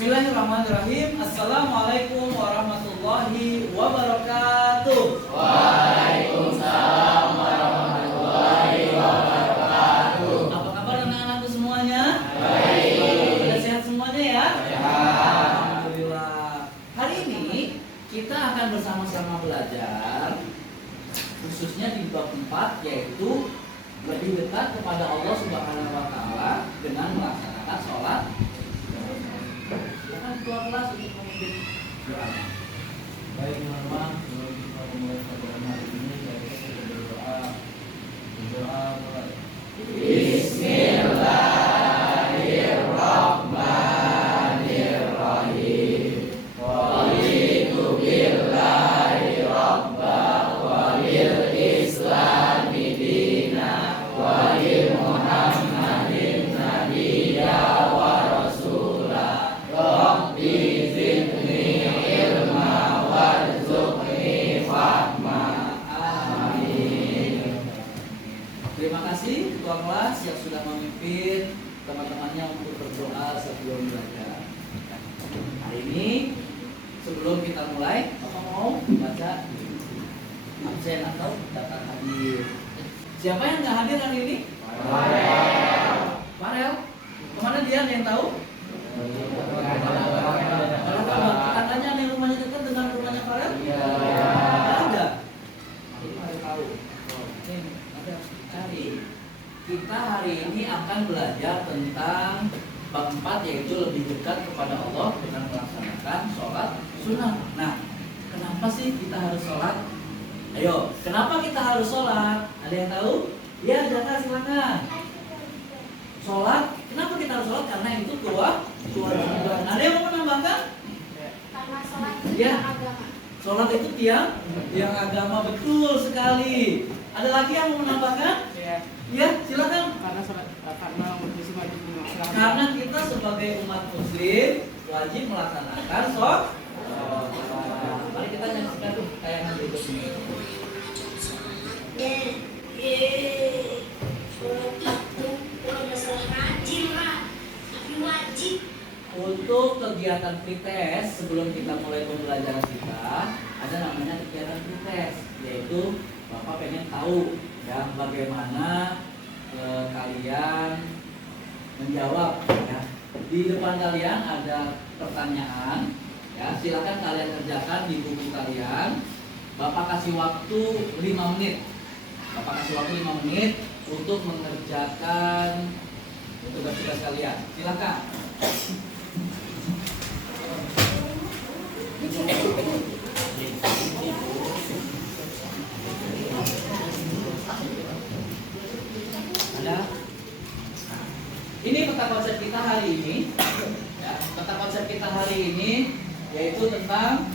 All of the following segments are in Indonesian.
Bismillahirrahmanirrahim. Assalamualaikum warahmatullahi wabarakatuh. Waalaikumsalam warahmatullahi wabarakatuh. Apa kabar anak-anakku semuanya? Baik. Sudah sehat semuanya ya? Sehat. Alhamdulillah. Hari ini kita akan bersama-sama belajar khususnya di bab 4, yaitu lebih dekat kepada Allah Subhanahu wa taala dengan melaksanakan sholat. Silakan ketua kelas untuk memimpin doa. Baik teman-teman, sebelum kita memulai pelajaran hari ini, kita berdoa. Berdoa mulai. Bismillahirrahmanirrahim. Raditu billahi rabba wa bil islami dina wa li Muhammadin nabiyya wa rasula. Rabbi zidni ilma warzuqni fahma. Amin. Terima kasih ketua kelas yang sudah memimpin teman-temannya untuk berdoa sebelum belajar. Hari ini sebelum kita mulai, Bapak mau baca absen atau daftar hadir. Siapa yang nggak hadir hari ini? Farel. Kemana dia? Ada yang tahu? Kalau katanya ada yang rumahnya dekat dengan rumahnya Farel? Ada. Farel tahu. Oke, ada cari. Kita hari ini akan belajar tentang bab 4, yaitu lebih dekat kepada Allah dengan melaksanakan sholat sunnah. Nah, kenapa sih kita harus sholat? Ayo, kenapa kita harus sholat? Ada yang tahu? Ya, Jaka silakan. Sholat, kenapa kita harus sholat? Karena itu kewajiban. Ada yang mau menambahkan? Karena sholat itu Ya. agama. Sholat itu tiang agama, betul sekali. Ada lagi yang mau menambahkan? Ya, silakan. Karena umat muslim wajib melaksanakan. Karena kita sebagai umat muslim wajib melaksanakan sholat. Mari kita nyaksikan tuh tayangan berikut ini. Sholat itu bukan masalah rajin lah, tapi wajib. Untuk kegiatan pretest, sebelum kita mulai pembelajaran kita, ada namanya kegiatan pretest, yaitu Bapak pengen tahu ya bagaimana kalian menjawab ya. Di depan kalian ada pertanyaan ya, silakan kalian kerjakan di buku kalian. Bapak kasih waktu 5 menit. Bapak kasih waktu 5 menit untuk mengerjakan tugas-tugas kalian. Silakan. Ada? Ini peta konsep kita hari ini. Ya, peta konsep kita hari ini yaitu tentang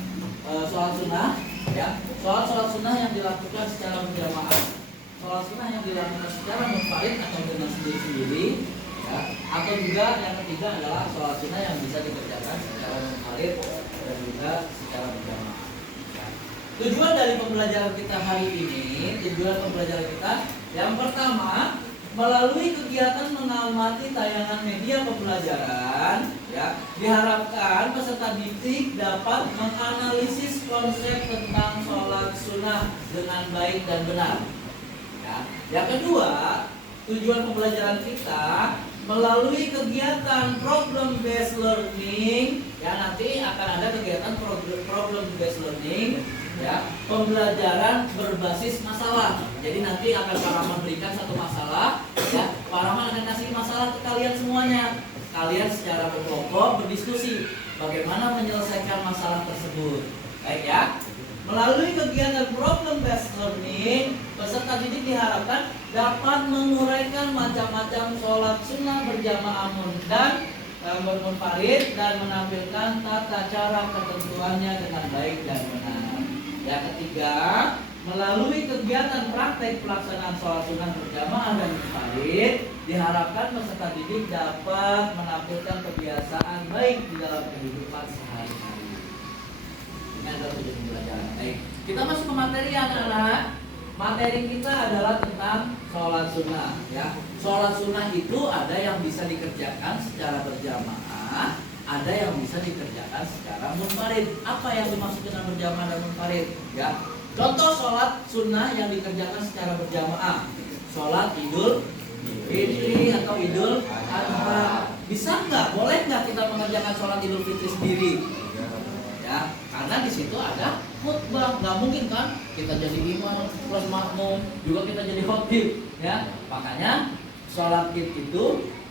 sholat sunnah. Ya, sholat sunnah yang dilakukan secara berjamaah. Sholat sunnah yang dilakukan secara munfarid atau dengan sendiri-sendiri. Ya, atau juga yang ketiga adalah sholat sunnah yang bisa dikerjakan secara munfarid dan juga secara berjamaah. Ya. Tujuan dari pembelajaran kita hari ini, yang pertama, melalui kegiatan mengamati tayangan media pembelajaran, ya, diharapkan peserta didik dapat menganalisis konsep tentang sholat sunnah dengan baik dan benar. Ya. Yang kedua, tujuan pembelajaran kita melalui kegiatan problem based learning, ya, nanti akan ada kegiatan problem based learning, ya, pembelajaran berbasis masalah. Jadi nanti akan Pak Rahman berikan satu masalah, ya, Pak Rahman akan kasih masalah ke kalian semuanya. Kalian secara berkelompok berdiskusi bagaimana menyelesaikan masalah tersebut. Baik ya. Melalui kegiatan problem based learning, peserta didik diharapkan dapat menguraikan macam-macam sholat sunnah berjamaah dan bermunfarid dan menampilkan tata cara ketentuannya dengan baik dan benar. Yang ketiga, melalui kegiatan praktek pelaksanaan sholat sunnah berjamaah dan munfarid, diharapkan peserta didik dapat menampilkan kebiasaan baik di dalam kehidupan sehari-hari. Ini adalah tujuan pembelajaran. Baik, kita masuk ke materi anak-anak. Materi kita adalah tentang sholat sunnah. Ya, sholat sunnah itu ada yang bisa dikerjakan secara berjamaah, ada yang bisa dikerjakan secara munfarid. Apa yang dimaksud dengan berjamaah dan munfarid? Ya, contoh sholat sunnah yang dikerjakan secara berjamaah, sholat Idul Fitri atau Idul Adha. Bisa nggak? Boleh nggak kita mengerjakan sholat Idul Fitri sendiri? Ya, karena di situ ada khutbah. Nggak mungkin kan kita jadi imam plus makmum juga kita jadi khotib. Ya, makanya sholat Id itu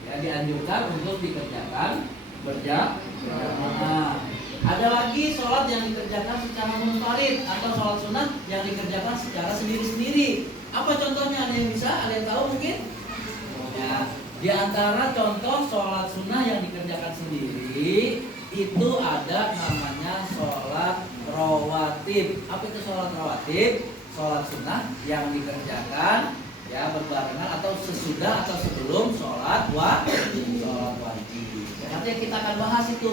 ya dianjurkan untuk dikerjakan berjamaah. Ada lagi sholat yang dikerjakan secara munfarid atau sholat sunnah yang dikerjakan secara sendiri-sendiri. Apa contohnya? Ada yang bisa? Ada yang tahu mungkin? Ya, di antara contoh sholat sunnah yang dikerjakan sendiri itu ada namanya sholat rawatib. Apa itu sholat rawatib? Sholat sunnah yang dikerjakan ya berbarengan atau sesudah atau sebelum sholat wajib. Nanti kita akan bahas itu.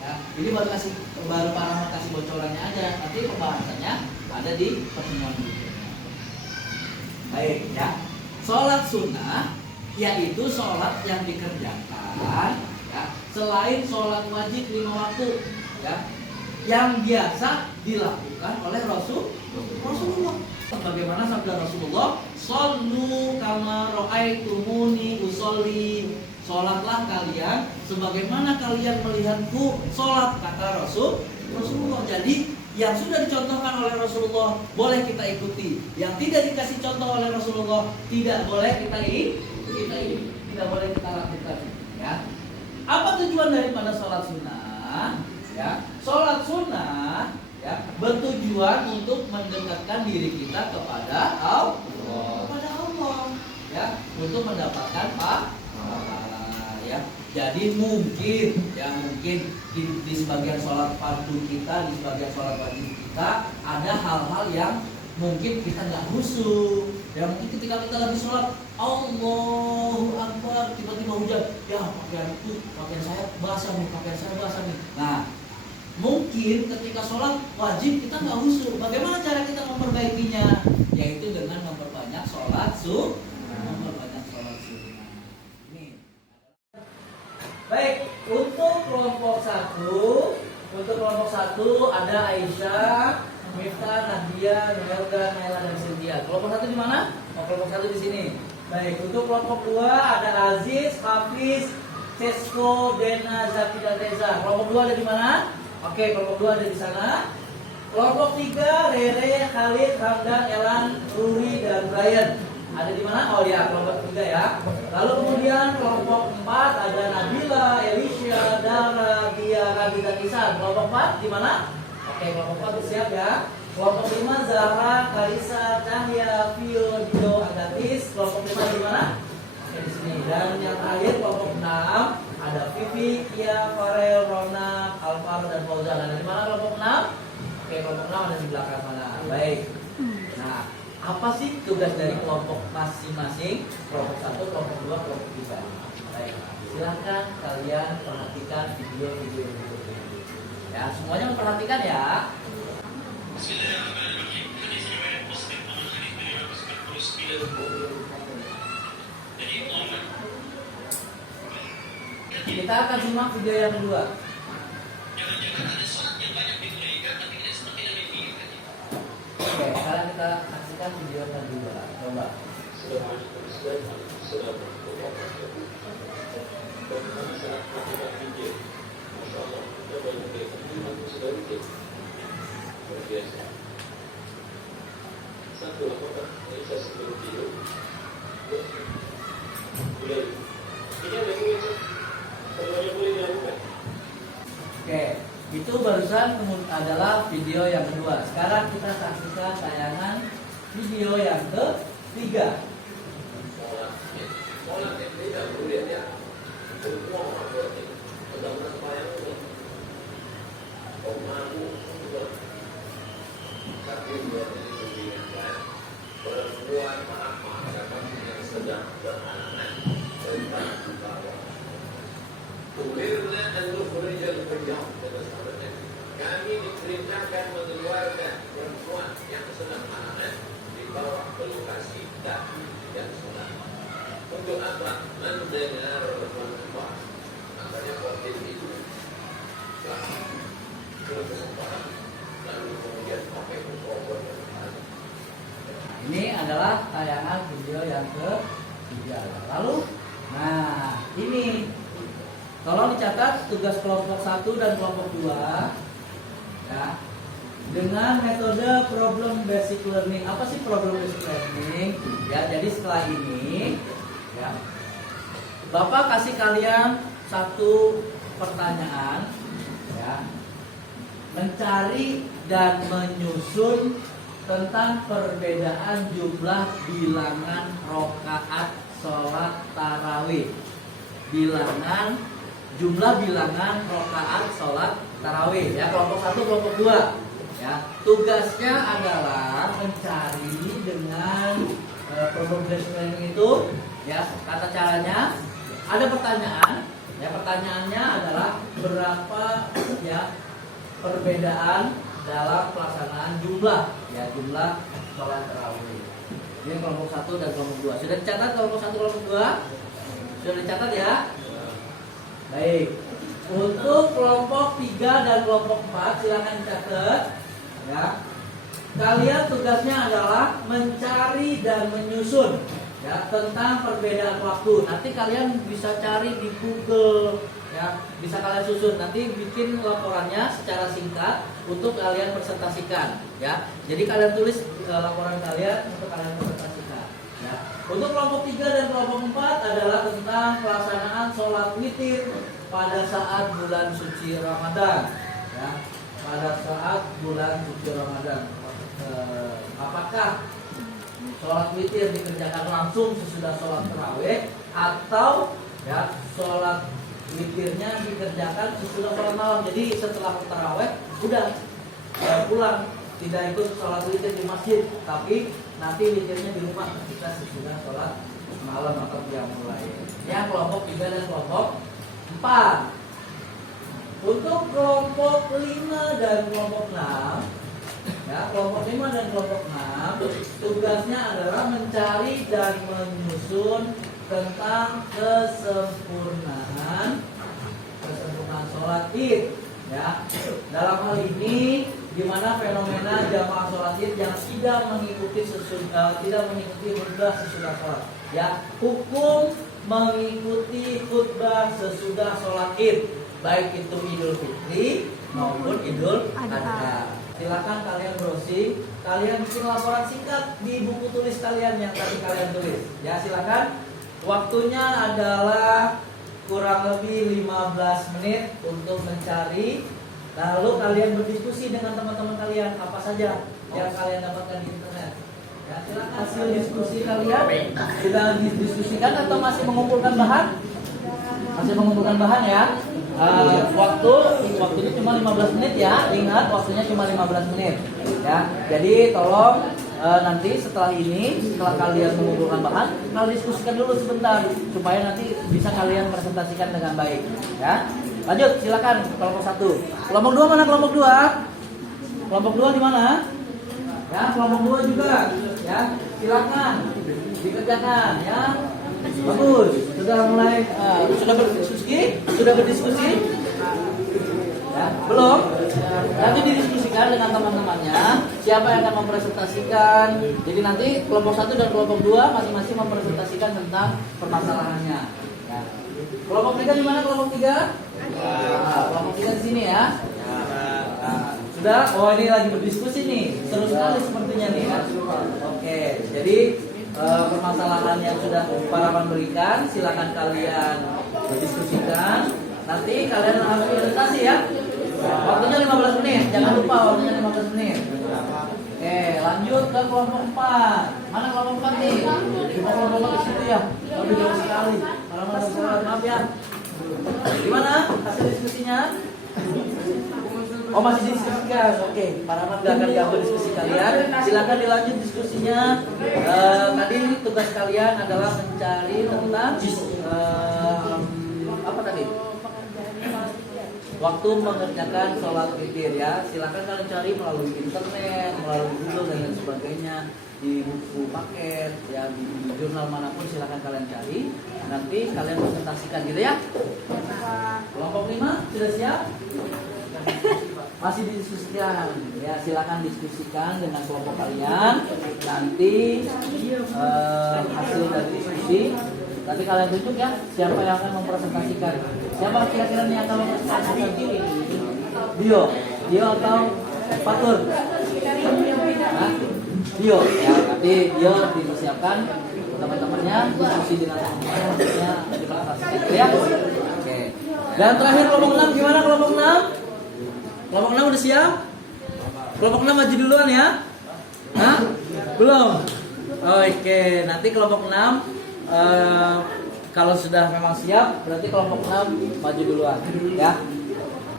Ya, ini baru Pak Rahmat kasih bocorannya aja. Nanti pembahasannya ada di pertemuan berikutnya. Baik ya. Sholat sunnah yaitu sholat yang dikerjakan ya, selain sholat wajib 5 waktu ya, yang biasa dilakukan oleh Rasulullah. Bagaimana sabda Rasulullah? Shollu kama ra'aitumuni usolli. Sholatlah kalian sebagaimana kalian melihatku sholat, kata Rasulullah. Jadi yang sudah dicontohkan oleh Rasulullah boleh kita ikuti. Yang tidak dikasih contoh oleh Rasulullah tidak boleh kita tidak boleh kita lakukan. Ya. Apa tujuan daripada sholat sunnah? Ya, sholat sunnah ya bertujuan untuk mendekatkan diri kita kepada Allah, ya, untuk mendapatkan pahala. Ya. Jadi mungkin di sebagian sholat fardu kita, di sebagian sholat wajib kita ada hal-hal yang mungkin kita nggak khusyuk. Ya mungkin ketika kita lagi sholat Allahu Akbar tiba-tiba hujan, ya pakaian saya basah nih. Nah mungkin ketika sholat wajib kita nggak khusyuk. Bagaimana cara kita memperbaikinya? Yaitu dengan memperbanyak sholat sunnah. Baik, untuk kelompok satu ada Aisyah, Miftah, Nadia, Melga, Naila dan Cynthia. Kelompok satu di mana? Oh, kelompok satu di sini. Baik, untuk kelompok 2 ada Aziz, Hafiz, Cesko, Dena, Zaki dan Reza. Kelompok 2 ada di mana? Oke, kelompok 2 ada di sana. Kelompok 3 Rere, Khalid, Hamdan, Elan, Ruri dan Brian. Ada di mana? Oh ya, kelompok 3 ya. Lalu kemudian kelompok 4 ada Nabila, Elisha, Dara, Dia, Rabi dan Isan. Kelompok 4 di mana? Oke, kelompok 4 siap ya. Kelompok 5 Zahra, Karisa, Cahya, Vio, Dido, Agatis. Kelompok 5 di mana? Oke, di sini. Dan yang terakhir kelompok 6 ada Vivi, Kia, Farel, Rona, Alvaro dan Fauzan. Ada di mana kelompok 6? Oke, kelompok 6 ada di belakang sana. Baik. Nah, apa sih tugas dari kelompok masing-masing? Kelompok 1, kelompok 2, kelompok 3. Baik, silahkan kalian perhatikan video-video berikut ini. Ya, semuanya memperhatikan ya. Kita akan simak video yang kedua. Oke, sekarang kita saksikan video yang kedua. Coba. Oke, itu barusan adalah video yang kedua. Sekarang kita saksikan tayangan video yang ketiga. Kami diperintahkan mengeluarkan perempuan yang sedang hamil di bawah pelukasi kaki yang sholat. Untuk apa? Mendengar khutbah. Makanya khotib itu adalah tayangan video yang ketiga. Lalu, nah ini tolong dicatat tugas kelompok 1 dan kelompok 2 ya, dengan metode problem basic learning. Apa sih problem basic learning? Ya, jadi setelah ini ya, Bapak kasih kalian satu pertanyaan ya, mencari dan menyusun tentang perbedaan jumlah bilangan rokaat sholat tarawih. Jumlah bilangan rokaat sholat tarawih ya, kelompok 1 kelompok 2 ya. Tugasnya adalah mencari dengan problem basic learning itu ya. Kata caranya ada pertanyaan ya, pertanyaannya adalah berapa ya perbedaan dalam pelaksanaan jumlah sholat tarawih. Ini kelompok 1 dan kelompok 2. Sudah dicatat kelompok 1 kelompok 2? Sudah dicatat ya? Baik. Untuk kelompok 3 dan kelompok 4 silakan dicatat ya. Kalian tugasnya adalah mencari dan menyusun ya tentang perbedaan waktu. Nanti kalian bisa cari di Google ya, bisa kalian susun. Nanti bikin laporannya secara singkat untuk kalian presentasikan ya. Jadi kalian tulis laporan kalian untuk kalian presentasikan ya. Untuk kelompok 3 dan kelompok 4 adalah tentang pelaksanaan sholat witir pada saat bulan suci Ramadan ya. Pada saat bulan suci Ramadan, apakah sholat witir dikerjakan langsung sesudah sholat tarawih atau ya sholat witirnya dikerjakan sesudah sholat malam? Jadi setelah tarawih udah pulang, tidak ikut sholat witir di masjid, tapi nanti witirnya di rumah ketika sesudah sholat malam atau qiyamul lail. Ya, kelompok 3 dan kelompok 4. Untuk kelompok 5 dan kelompok 6 ya, kelompok 5 dan kelompok 6 tugasnya adalah mencari dan menyusun tentang kesempurnaan sholat Id ya. Dalam hal ini gimana fenomena jamaah sholat Id yang tidak mengikuti khutbah sesudah sholat ya. Hukum mengikuti khutbah sesudah sholat Id, baik itu Idul Fitri maupun Idul Adha. Silakan kalian browsing, kalian bikin laporan singkat di buku tulis kalian yang tadi kalian tulis. Ya, silakan. Waktunya adalah kurang lebih 15 menit untuk mencari. Lalu kalian berdiskusi dengan teman-teman kalian apa saja yang kalian dapatkan di internet. Ya, silakan hasil diskusi kalian sudah didiskusikan atau masih mengumpulkan bahan? Masih mengumpulkan bahan ya. Waktunya cuma 15 menit ya. Ingat, waktunya cuma 15 menit ya. Jadi tolong nanti setelah kalian mengumpulkan bahan, kalian diskusikan dulu sebentar supaya nanti bisa kalian presentasikan dengan baik ya. Lanjut, silakan kelompok 1. Kelompok 2 mana kelompok 2? Kelompok 2 di mana? Ya, kelompok 2 juga ya. Silakan dikerjakan ya. Bagus, sudah mulai sudah berdiskusi ya, belum? Nanti didiskusikan dengan teman-temannya siapa yang akan mempresentasikan. Jadi nanti kelompok 1 dan kelompok 2 masing-masing mempresentasikan tentang permasalahannya ya. Kelompok 3 di mana kelompok 3? Kelompok 3 di sini ya. Sudah? Oh, ini lagi berdiskusi nih. Seru sekali sepertinya nih ya. Oke, jadi permasalahan yang sudah para berikan silakan kalian berdiskusikan. Nanti kalian harus presentasi ya. Waktunya 15 menit, jangan lupa waktunya 15 menit. Oke, lanjut ke kelompok 4. Mana kelompok 4 nih? Kelompok 4 di situ ya. Lebih jauh sekali. Maaf ya. Gimana hasil diskusinya? Oh, masih diskusikan. Oke, para teman gak akan ganggu diskusi kalian. Silakan dilanjut diskusinya. Tadi tugas kalian adalah mencari tentang apa tadi? Waktu mengerjakan sholat witir ya. Silakan kalian cari melalui internet, melalui Google dan lain sebagainya, di buku paket ya, di jurnal manapun silakan kalian cari. Nanti kalian presentasikan gitu ya. Kelompok 5 sudah siap? Masih didiskusikan. Ya, silakan diskusikan dengan kelompok kalian. Nanti hasil dari diskusi nanti kalian tunjuk ya siapa yang akan mempresentasikan. Siapa kira-kira yang akan mempresentasikan? Dio atau Fatur? Hah? Dio. Ya, nanti Dio disiapkan teman-temannya diskusi dengan teman-temannya maksudnya dipresentasikan ya. Oke. Dan terakhir kelompok 6 gimana kelompok 6? Kelompok 6 udah siap? Kelompok 6 maju duluan ya? Hah? Belum? Oke, nanti kelompok 6 kalau sudah memang siap berarti kelompok 6 maju duluan ya.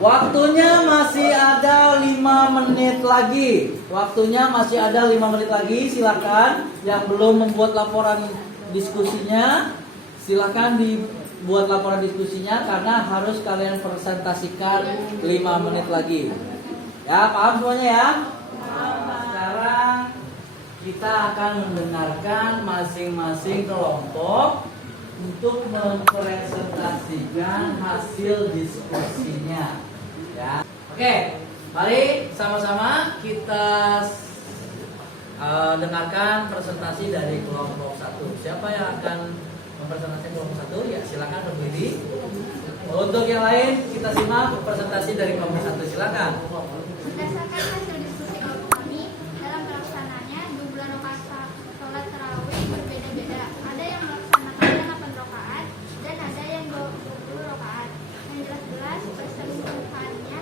Waktunya masih ada 5 menit lagi. Waktunya masih ada 5 menit lagi. Silakan yang belum membuat laporan diskusinya silakan dibuat laporan diskusinya karena harus kalian presentasikan 5 menit lagi. Ya, paham semuanya ya? Sekarang kita akan mendengarkan masing-masing kelompok untuk mempresentasikan hasil diskusinya. Ya. Oke, mari sama-sama kita dengarkan presentasi dari kelompok 1. Siapa yang akan mempresentasikan kelompok 1? Ya, silakan berdiri. Untuk yang lain kita simak presentasi dari kelompok 1. Silakan. Berdasarkan hasil diskusi kelompok kami, dalam pelaksanaannya jumlah rakaat sholat tarawih berbeda-beda. Ada yang melaksanakan 8 rakaat dan ada yang 20 rakaat. Yang jelas-jelas perselisihannya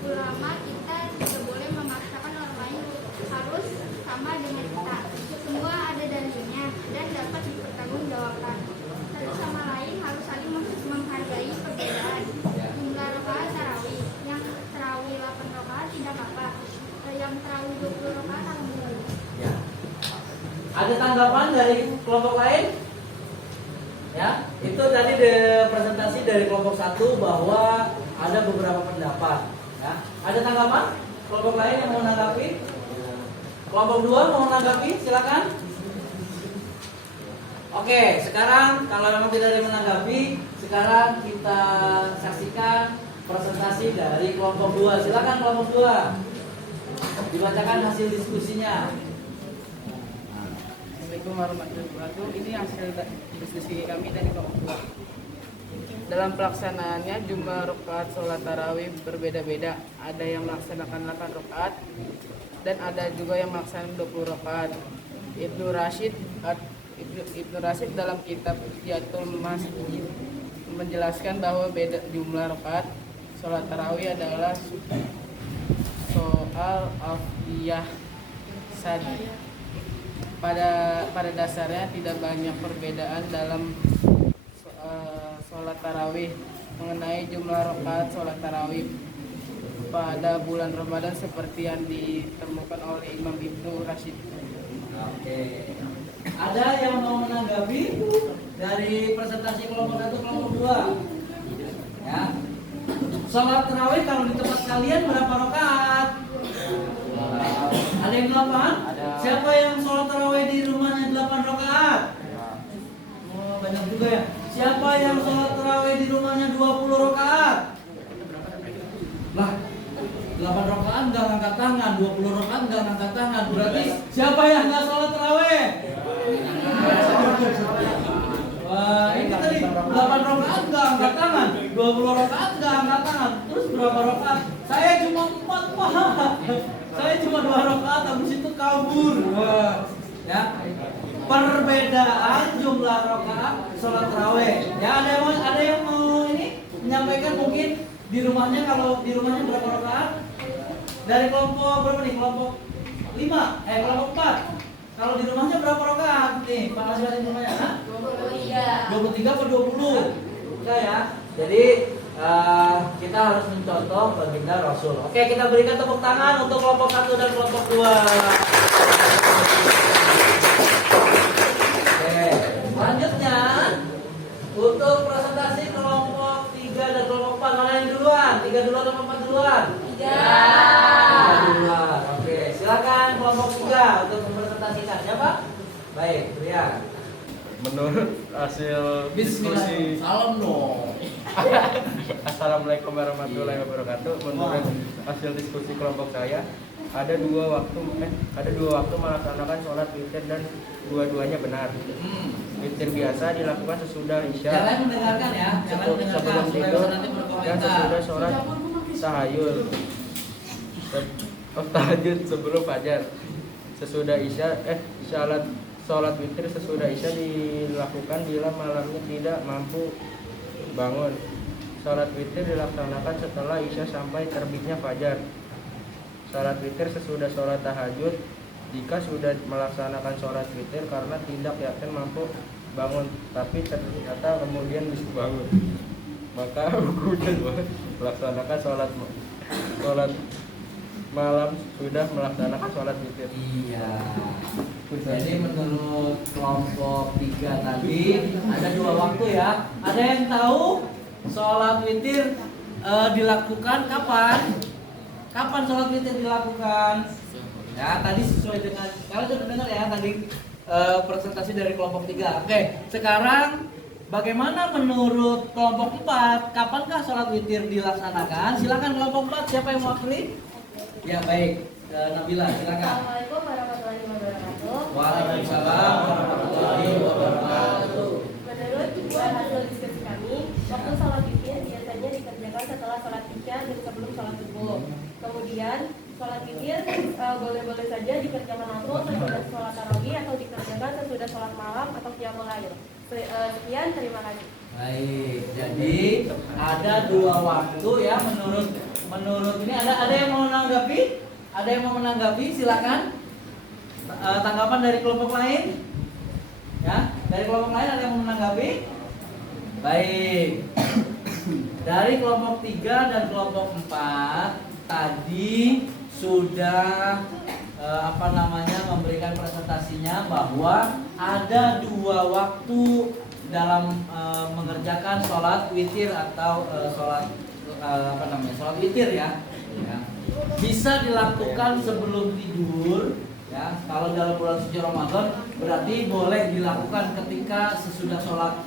ulama kita tidak boleh memaksakan orang lain harus sama dengan kita. Semua ada dalilnya dan dapat dipertanggungjawabkan. Satu sama lain harus saling menghargai perbedaan. Jumlah rakaat tarawih, yang tarawih 8 rakaat tidak apa-apa, yang tarawih 20 rakaat alhamdulillah. Ya. Ada tanggapan dari kelompok lain? Ya, itu tadi presentasi dari kelompok 1 bahwa ada beberapa pendapat. Ya. Ada tanggapan? Kelompok lain yang mau menanggapi? Kelompok 2 mau menanggapi? Silakan. Oke, sekarang kalau memang tidak ada yang menanggapi, sekarang kita saksikan presentasi dari kelompok 2. Silakan kelompok 2. Dibacakan hasil diskusinya. Assalamualaikum warahmatullahi wabarakatuh. Ini hasil diskusi kami dari kelompok 2. Dalam pelaksanaannya jumlah rakaat sholat tarawih berbeda-beda. Ada yang melaksanakan 8 rakaat dan ada juga yang melaksanakan 20 rakaat. Ibnu Rashid dalam kitab Hiyatul Masjid menjelaskan bahwa beda jumlah rakaat sholat tarawih adalah soal afdiyah sadi. Pada dasarnya tidak banyak perbedaan dalam sholat tarawih mengenai jumlah rakaat sholat tarawih pada bulan Ramadan seperti yang ditemukan oleh Imam Ibnu Rashid. Oke. Ada yang mau menanggapi dari presentasi kelompok 1 kelompok 2? Ya. Sholat tarawih kalau di tempat kalian berapa rakaat? Ada yang 8? Siapa yang sholat tarawih di rumahnya 8 rakaat? Oh, banyak juga ya. Siapa yang sholat tarawih di rumahnya 20 rakaat? Lah, 8 rakaat nggak ngangkat tangan, 20 rakaat nggak ngangkat tangan. Berarti siapa yang nggak sholat tarawih? Wah, ini tadi 8 rakaat nggak angkat tangan, 20 rakaat nggak angkat tangan. Terus berapa rakaat? Saya cuma 4 Pak. Saya cuma 2 rakaat, habis itu kabur. Wah, ya. Perbedaan jumlah rakaat sholat tarawih. Ya, ada yang mau ini menyampaikan mungkin di rumahnya, kalau di rumahnya berapa rakaat? Dari kelompok berapa nih? Kelompok 5, kelompok 4. Kalau di rumahnya berapa rakaat nih? Pak masing-masing rumahnya? 23 atau 20? Enggak ya. Jadi kita harus mencontoh baginda Rasul. Oke, kita berikan tepuk tangan untuk kelompok 1 dan kelompok 2. Oke, selanjutnya untuk presentasi kelompok 3 dan kelompok 4, mana yang duluan? 3 duluan atau 4 duluan? 3 duluan. Oke, silakan kelompok 3 untuk mempresentasikannya, Pak. Baik, Rian. Menurut hasil diskusi Salam dong. Assalamualaikum warahmatullahi wabarakatuh. Menurut hasil diskusi kelompok saya, ada dua waktu melaksanakan sholat witir dan dua-duanya benar. Witir biasa dilakukan sesudah isya, Yang lain mendengarkan ya, yang lain mendengarkan sebelum supaya tidur, bisa nanti dan berkomentar. sesudah sholat tahajud. Tahajud sebelum fajar. Sesudah isya, sholat witir sesudah isya dilakukan bila malamnya tidak mampu bangun. Sholat witir dilaksanakan setelah isya sampai terbitnya fajar. Sholat witir sesudah sholat tahajud jika sudah melaksanakan sholat witir karena tidak yakin mampu bangun tapi ternyata kemudian bisa bangun, maka hukumnya melaksanakan sholat malam sudah melaksanakan sholat witir. Iya. Jadi menurut kelompok 3 tadi ada dua waktu ya. Ada yang tahu sholat witir dilakukan kapan? Kapan sholat witir dilakukan? Ya tadi sesuai dengan kalian sudah dengar ya tadi presentasi dari kelompok 3. Oke, sekarang bagaimana menurut kelompok 4? Kapankah sholat witir dilaksanakan? Silakan kelompok 4, siapa yang mewakili? Ya baik, Nabila silakan. Assalamualaikum warahmatullahi wabarakatuh. Waalaikumsalam warahmatullahi wabarakatuh. Menurut hasil diskusi kami, waktu sholat witir biasanya dikerjakan setelah sholat isya dan sebelum sholat subuh. Kemudian sholat witir boleh-boleh saja dikerjakan langsung sesudah sholat tarawih atau dikerjakan sesudah sholat malam atau qiyamul lail. Sekian, terima kasih. Baik, jadi ada dua waktu ya menurut ini ada yang mau menanggapi? Ada yang mau menanggapi? Silakan. Tanggapan dari kelompok lain? Ya, dari kelompok lain ada yang mau menanggapi? Baik. Dari kelompok 3 dan kelompok 4 tadi sudah memberikan presentasinya bahwa ada dua waktu dalam mengerjakan sholat witir atau sholat witir ya. Bisa dilakukan sebelum tidur ya. Kalau dalam bulan suci Ramadan berarti boleh dilakukan ketika sesudah sholat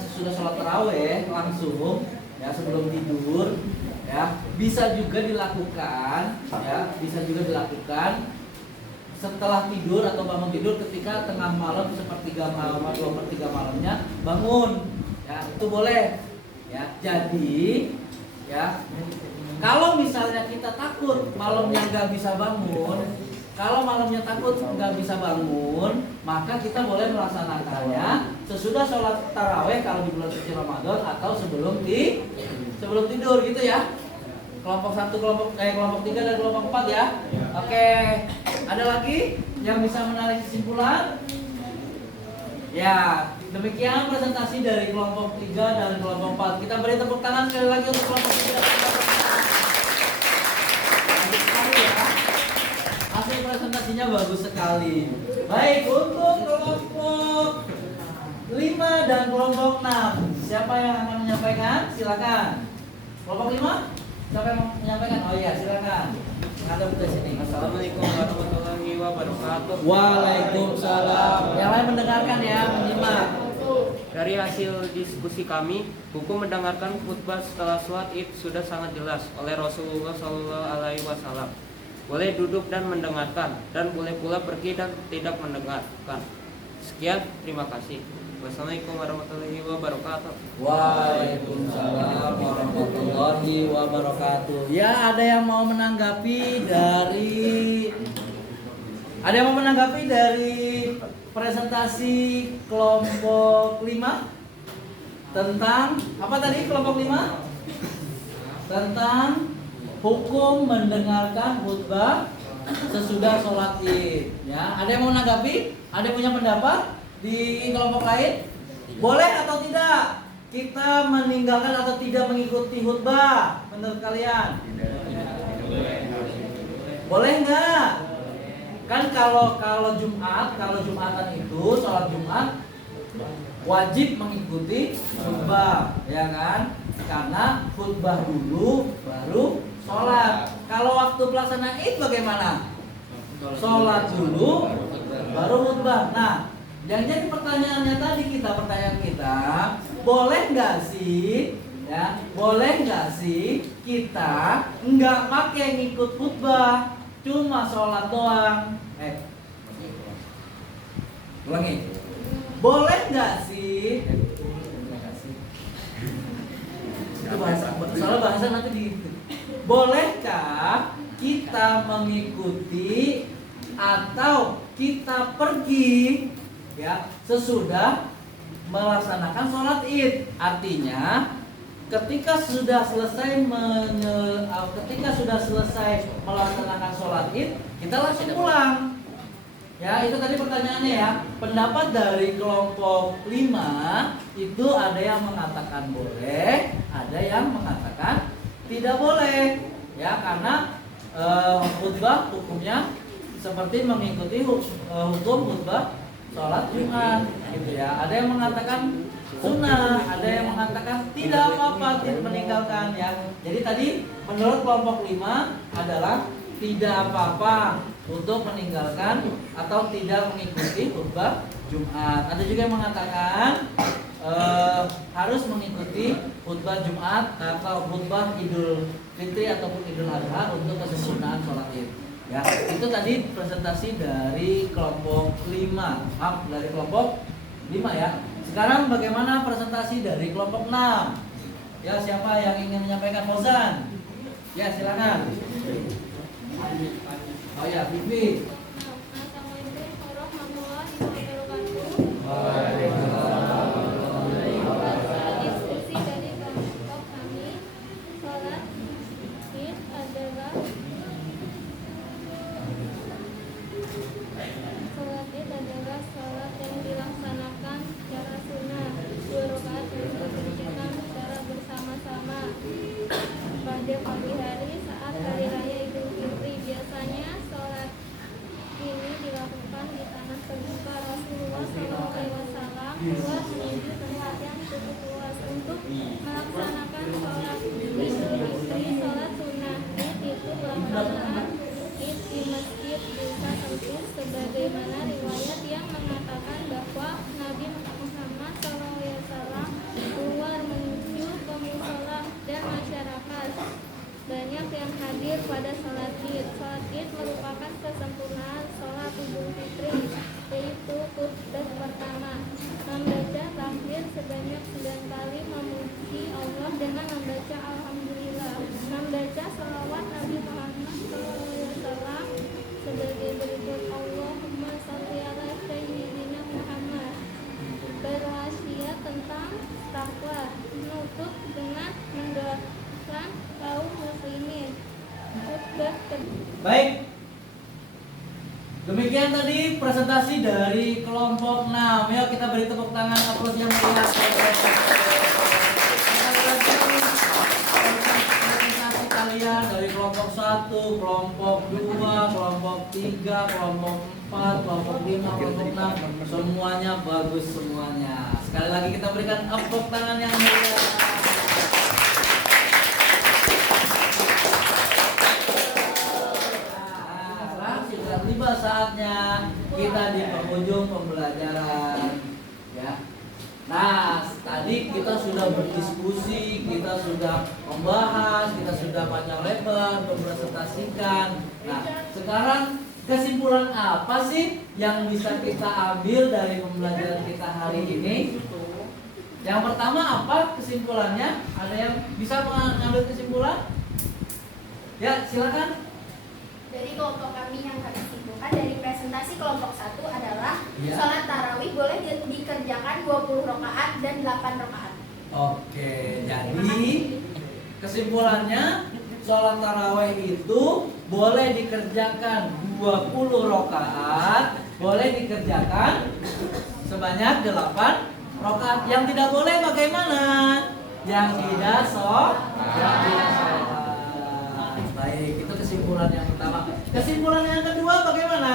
sesudah sholat tarawih langsung ya sebelum tidur ya. Bisa juga dilakukan setelah tidur atau bangun tidur ketika tengah malam sepertiga malam 2/3 malamnya bangun ya, itu boleh ya. Jadi ya kalau misalnya kita takut malamnya nggak bisa bangun, maka kita boleh melaksanakannya sesudah sholat taraweh kalau di bulan suci Ramadan atau sebelum tidur gitu ya. Kelompok 1, kelompok 3 dan kelompok 4 ya. Oke. Ada lagi yang bisa menarik kesimpulan? Ya, demikian presentasi dari kelompok 3 dan kelompok 4. Kita beri tepuk tangan sekali lagi untuk kelompok 3 dan kelompok 4. Bagus sekali ya. Hasil presentasinya bagus sekali. Baik, untuk kelompok 5 dan kelompok 6. Siapa yang akan menyampaikan? Silakan. Kelompok 5? Siapa yang mau menyampaikan? Oh iya, silakan. Ada di sini. Assalamualaikum warahmatullahi wabarakatuh. Waalaikumsalam. Yang lain mendengarkan ya, menyimak. Dari hasil diskusi kami, hukum mendengarkan khutbah setelah sholat id sudah sangat jelas oleh Rasulullah SAW. Boleh duduk dan mendengarkan, dan boleh pula pergi dan tidak mendengarkan. Sekian, terima kasih. Wassalamualaikum warahmatullahi wabarakatuh. Waalaikumsalam warahmatullahi wabarakatuh. Ya, ada yang mau menanggapi dari presentasi kelompok 5 tentang apa tadi kelompok 5? Tentang hukum mendengarkan khutbah sesudah sholat id. Ya, ada yang mau menanggapi? Ada yang punya pendapat di kelompok lain? Boleh atau tidak kita meninggalkan atau tidak mengikuti khutbah menurut kalian? Boleh nggak? Kan kalau Jumatan itu sholat Jumat wajib mengikuti khutbah, ya kan? Karena khutbah dulu baru sholat. Kalau waktu pelaksanaan Id bagaimana? Sholat dulu baru khutbah. Nah, Yang jadi pertanyaannya tadi pertanyaan kita, boleh nggak sih, ya, boleh nggak sih kita nggak pakai ngikut khutbah, cuma sholat doang? Ulangi. Boleh nggak sih? Itu bahasa, soalnya bahasa nanti di. Bolehkah kita mengikuti atau kita pergi, ya, sesudah melaksanakan sholat id? Artinya ketika sudah selesai melaksanakan sholat id, kita langsung pulang. Ya, itu tadi pertanyaannya ya. Pendapat dari kelompok 5 itu ada yang mengatakan boleh, ada yang mengatakan tidak boleh. Ya, karena khutbah hukumnya seperti mengikuti hukum khutbah sholat Jumat gitu ya. Ada yang mengatakan sunnah, ada yang mengatakan tidak apa-apa meninggalkan ya. Jadi tadi menurut kelompok 5 adalah tidak apa-apa untuk meninggalkan atau tidak mengikuti khutbah Jumat. Ada juga yang mengatakan harus mengikuti khutbah Jumat atau khutbah Idul Fitri ataupun Idul Adha untuk kesempurnaan sholat id. Ya, itu tadi presentasi dari kelompok 5. Dari kelompok 5 ya. Sekarang bagaimana presentasi dari kelompok 6? Ya, siapa yang ingin menyampaikan? Fauzan. Ya, silakan. Oh ya, Bibi. Assalamualaikum warahmatullahi wabarakatuh. Diskusi dari kelompok kami, sholat id adalah sholat yang dilaksanakan secara sunnah, 2 rakaat yang dikerjakan secara bersama-sama pada pagi hari saat hari raya Idul Fitri. Biasanya sholat ini dilakukan di tanah terbuka. Rasulullah SAW keluar menuju tempat yang cukup luas untuk melaksanakan sholat Idul Fitri. Sholat sunnah id itu pelaksanaan id di masjid desa Tempur, sebagaimana riwayat yang mengatakan bahwa Nabi Muhammad SAW keluar menuju ke musola dan masyarakat banyak yang hadir pada sholat id. Sholat id merupakan kesempurnaan sholat Idul Fitri, yaitu khutbah pertama, membaca takbir sebanyak 9 kali, memuji Allah dengan membaca Alhamdulillah, membaca salawat Nabi Muhammad SAW sebagai berikut: Allahumma sholli ala sayyidina Muhammad. Berwasiat tentang takwa, menutup dengan mendoakan kaum muslimin. Baik. Demikian tadi presentasi dari kelompok 6. Yuk kita beri tepuk tangan, aplaus yang meriah. Presentasi kalian dari kelompok 1, kelompok 2, kelompok 3, kelompok 4, kelompok 5, kelompok 6. Semuanya bagus semuanya. Sekali lagi kita berikan tepuk tangan yang meriah. Tiba saatnya kita di penghujung pembelajaran ya. Nah, tadi kita sudah berdiskusi, kita sudah membahas, kita sudah panjang lebar mempresentasikan. Nah, sekarang kesimpulan apa sih yang bisa kita ambil dari pembelajaran kita hari ini? Yang pertama apa kesimpulannya? Ada yang bisa mengambil kesimpulan? Ya, silakan. Dari kelompok kami yang kami simpulkan dari presentasi kelompok 1 adalah Ya. sholat tarawih boleh dikerjakan 20 rakaat dan 8 rakaat. Oke, jadi kesimpulannya sholat tarawih itu boleh dikerjakan 20 rakaat, boleh dikerjakan sebanyak 8 rakaat. Yang tidak boleh bagaimana? Yang tidak sholat. Baik, itu kesimpulan yang pertama. Kesimpulan yang kedua bagaimana?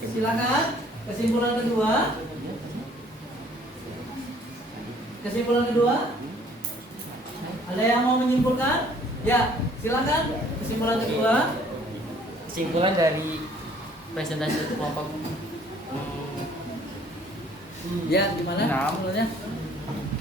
Silakan. Kesimpulan kedua. Kesimpulan kedua. Ada yang mau menyimpulkan? Ya, silakan. Kesimpulan kedua. Kesimpulan dari presentasi kelompok Ya, gimana? Nah. Menurutnya?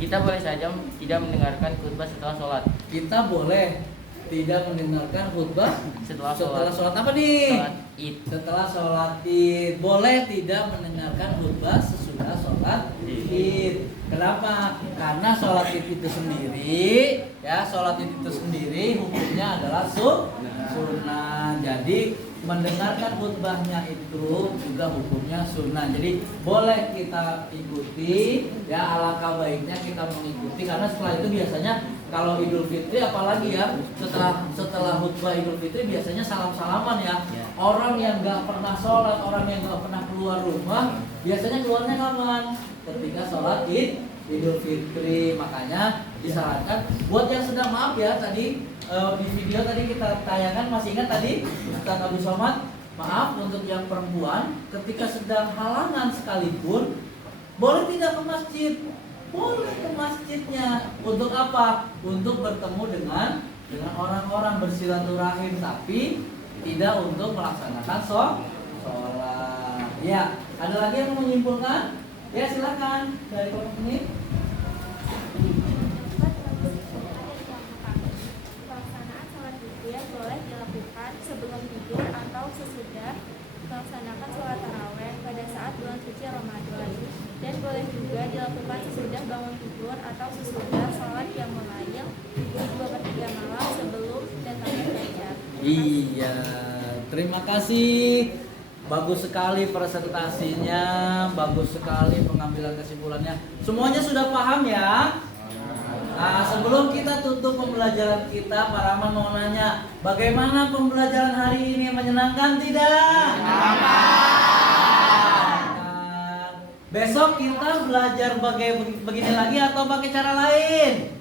Kita boleh saja tidak mendengarkan khutbah setelah sholat. Kita boleh tidak mendengarkan khutbah Setelah sholat apa nih? Sholat Id. Setelah sholat Id. Boleh tidak mendengarkan khutbah sesudah sholat Id. Kenapa? Karena sholat Id itu sendiri, ya sholat Id itu sendiri hukumnya adalah sunnah. Jadi mendengarkan khutbahnya itu juga hukumnya sunnah. Jadi boleh kita ikuti, ya alangkah baiknya kita mengikuti karena setelah itu biasanya kalau Idul Fitri apalagi ya setelah khutbah Idul Fitri biasanya salam-salaman ya. Orang yang nggak pernah sholat, orang yang nggak pernah keluar rumah biasanya keluarnya kapan? Ketika sholat Idul Fitri. Makanya disarankan buat yang sedang, maaf ya tadi di video tadi kita tayangkan, masih ingat tadi Ustaz Abu Somad, maaf untuk yang perempuan ketika sedang halangan sekalipun boleh tidak ke masjid, boleh ke masjidnya. Untuk apa? Untuk bertemu dengan orang-orang, bersilaturahim, tapi tidak untuk melaksanakan sholat. Ya, ada lagi yang mau menyimpulkan? Ya silakan dari kelompok ini. Pelaksanaan sholat witir boleh dilakukan sebelum tidur atau sesudah melaksanakan sholat taraweh pada saat bulan suci Ramadan, dan boleh juga dilakukan sesudah bangun tidur atau sesudah sholat yang melayang di 2/3 malam sebelum datangnya fajar. Iya, terima kasih. Bagus sekali presentasinya, bagus sekali pengambilan kesimpulannya. Semuanya sudah paham ya? Nah, sebelum kita tutup pembelajaran kita, Pak Rahman mau nanya, bagaimana pembelajaran hari ini, menyenangkan tidak? Menyenangkan. Besok kita belajar begini lagi atau pakai cara lain?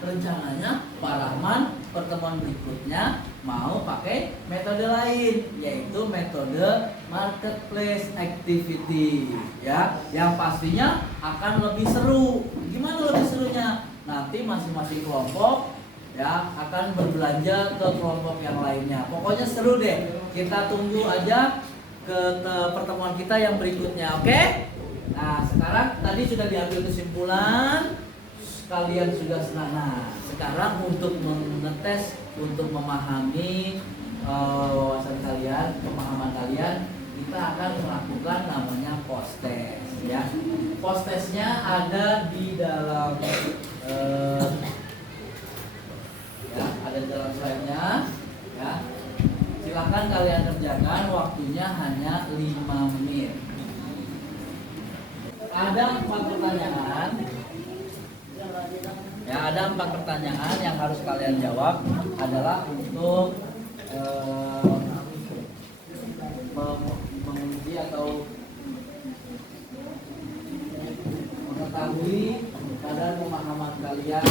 Rencananya Pak Rahman pertemuan berikutnya mau pakai metode lain, yaitu metode marketplace activity, ya, yang pastinya akan lebih seru. Gimana lebih serunya? Nanti masing-masing kelompok ya akan berbelanja ke kelompok yang lainnya. Pokoknya seru deh. Kita tunggu aja ke pertemuan kita yang berikutnya, oke? Nah, sekarang tadi sudah diambil kesimpulan, kalian sudah senang. Nah, sekarang untuk mengetes, untuk memahami wawasan kalian, pemahaman kalian, kita akan melakukan namanya post test, ya. Post testnya ada di dalam ya, ada di dalam slide-nya, ya. Silakan kalian kerjakan, waktunya hanya 5 menit. Ada 4 pertanyaan. Ya, ada 4 pertanyaan yang harus kalian jawab adalah untuk menguji atau mengetahui kadar pemahaman kalian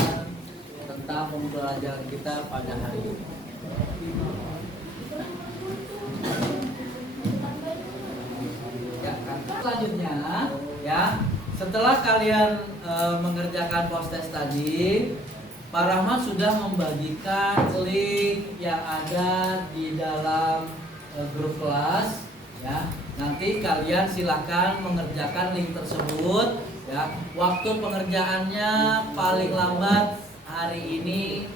tentang pembelajaran kita pada hari ini. Ya, selanjutnya ya. Setelah kalian mengerjakan post test tadi, Pak Rahmat sudah membagikan link yang ada di dalam grup kelas, ya. Nanti kalian silakan mengerjakan link tersebut, ya. Waktu pengerjaannya paling lambat hari ini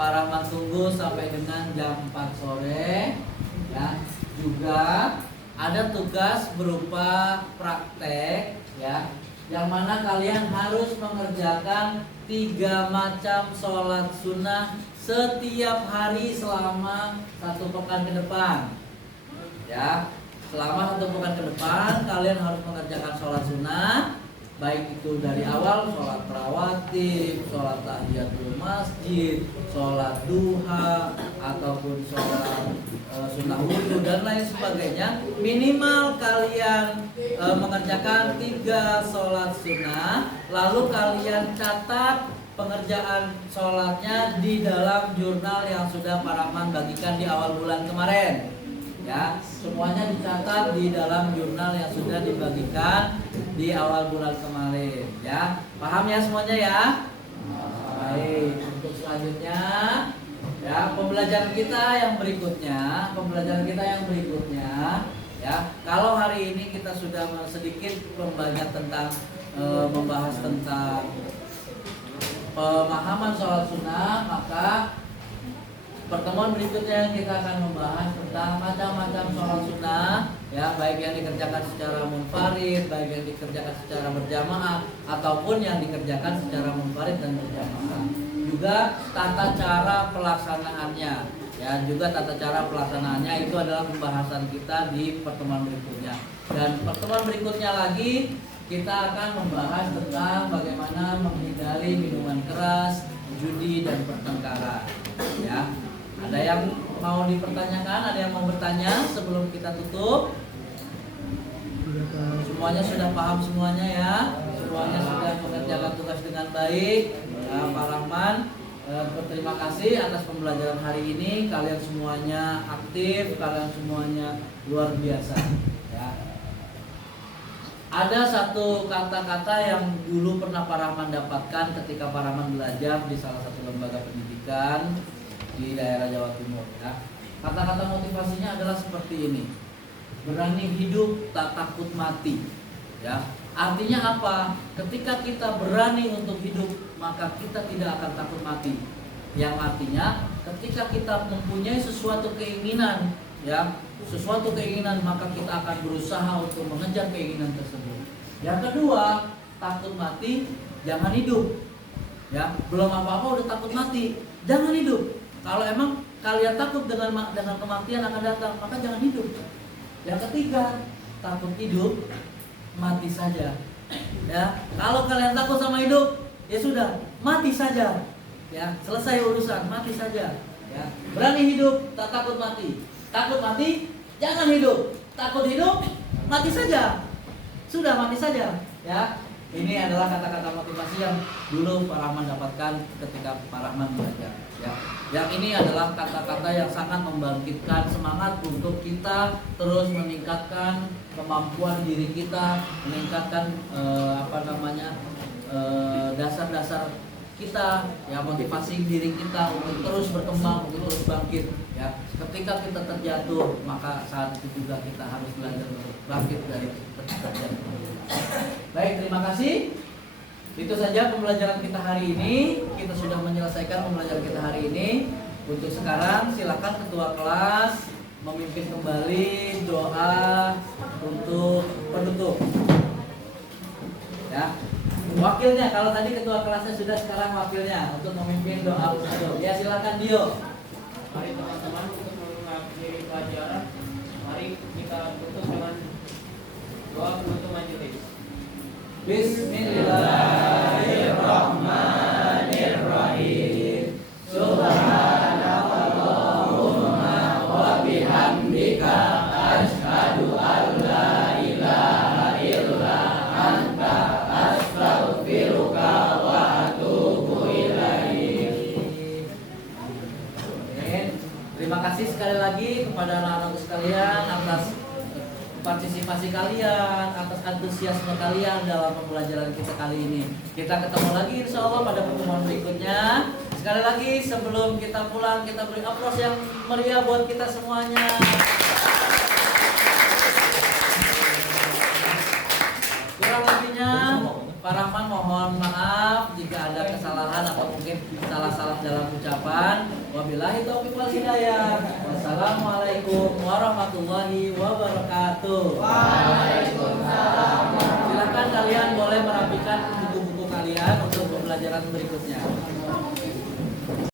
Pak Rahmat tunggu sampai dengan jam 4 sore, ya. Juga ada tugas berupa praktek, ya, yang mana kalian harus mengerjakan 3 macam sholat sunnah setiap hari selama 1 pekan ke depan, ya. Selama 1 pekan ke depan kalian harus mengerjakan sholat sunnah, baik itu dari awal sholat rawatib, sholat tahiyatul masjid, sholat duha, ataupun sholat sunnah wudhu dan lain sebagainya. Minimal kalian mengerjakan 3 sholat sunnah, lalu kalian catat pengerjaan sholatnya di dalam jurnal yang sudah Pak Rahman bagikan di awal bulan kemarin, ya. Semuanya dicatat di dalam jurnal yang sudah dibagikan di awal bulan kemarin, ya. Paham ya semuanya ya? Baik, untuk selanjutnya ya, pembelajaran kita yang berikutnya, Ya, kalau hari ini kita sudah sedikit membanyak tentang membahas tentang pemahaman sholat sunnah, maka pertemuan berikutnya kita akan membahas tentang macam-macam sholat sunnah, ya, baik yang dikerjakan secara munfarid, baik yang dikerjakan secara berjamaah, ataupun yang dikerjakan secara munfarid dan berjamaah. Juga tata cara pelaksanaannya, ya, juga tata cara pelaksanaannya itu adalah pembahasan kita di pertemuan berikutnya. Dan pertemuan berikutnya lagi kita akan membahas tentang bagaimana menghindari minuman keras, judi dan pertengkaran. Ya, ada yang mau dipertanyakan? Ada yang mau bertanya sebelum kita tutup? Semuanya sudah paham semuanya ya? Semuanya sudah mengerjakan tugas dengan baik. Pak Rahman, berterima kasih atas pembelajaran hari ini. Kalian semuanya aktif, kalian semuanya luar biasa. Ya. Ada satu kata-kata yang dulu pernah Pak Rahman dapatkan ketika Pak Rahman belajar di salah satu lembaga pendidikan di daerah Jawa Timur. Ya. Kata-kata motivasinya adalah seperti ini: berani hidup, tak takut mati. Ya. Artinya apa? Ketika kita berani untuk hidup, maka kita tidak akan takut mati. Yang artinya ketika kita mempunyai sesuatu keinginan, ya, sesuatu keinginan, maka kita akan berusaha untuk mengejar keinginan tersebut. Yang kedua, takut mati, jangan hidup. Ya, belum apa-apa udah takut mati, jangan hidup. Kalau emang kalian takut dengan kematian akan datang, maka jangan hidup. Yang ketiga, takut hidup, mati saja. Ya, kalau kalian takut sama hidup, ya sudah, mati saja. Ya, selesai urusan, mati saja. Ya, berani hidup, tak takut mati. Takut mati, jangan hidup. Takut hidup, mati saja. Sudah, mati saja. Ya, ini adalah kata-kata motivasi yang dulu Pak Rahman dapatkan ketika Pak Rahman belajar. Ya, yang ini adalah kata-kata yang sangat membangkitkan semangat untuk kita terus meningkatkan kemampuan diri kita, meningkatkan dasar-dasar kita, ya, motivasi diri kita untuk terus berkembang, untuk terus bangkit. Ya, ketika kita terjatuh, maka saat itu juga kita harus belajar untuk bangkit dari terjatuh. Baik, terima kasih. Itu saja pembelajaran kita hari ini. Kita sudah menyelesaikan pembelajaran kita hari ini. Untuk sekarang silakan ketua kelas memimpin kembali doa untuk penutup. Ya. Wakilnya, kalau tadi ketua kelasnya sudah, sekarang wakilnya untuk memimpin doa penutup. Ya, silakan Dio. Mari teman-teman, untuk mengakhiri pelajaran, mari kita tutup dengan doa penutup majelis. Bismillahirrahmanirrahim. Subhanakallahumma wa bihamdika asyhadu an la ilaha illa anta astaghfiruka wa atubu ilaik. Terima kasih sekali lagi kepada anak-anak sekalian atas partisipasi kalian, atas antusiasme kalian dalam pembelajaran kita kali ini. Kita ketemu lagi insya Allah pada pertemuan berikutnya. Sekali lagi sebelum kita pulang, kita beri aplaus yang meriah buat kita semuanya. Kurang lebihnya Pak Rahman mohon maaf jika ada kesalahan atau mungkin salah-salah dalam ucapan. Wabillahi taufiq wal hidayah. Wassalamualaikum warahmatullahi wabarakatuh. Waalaikumsalam. Silakan kalian boleh merapikan buku-buku kalian untuk pembelajaran berikutnya.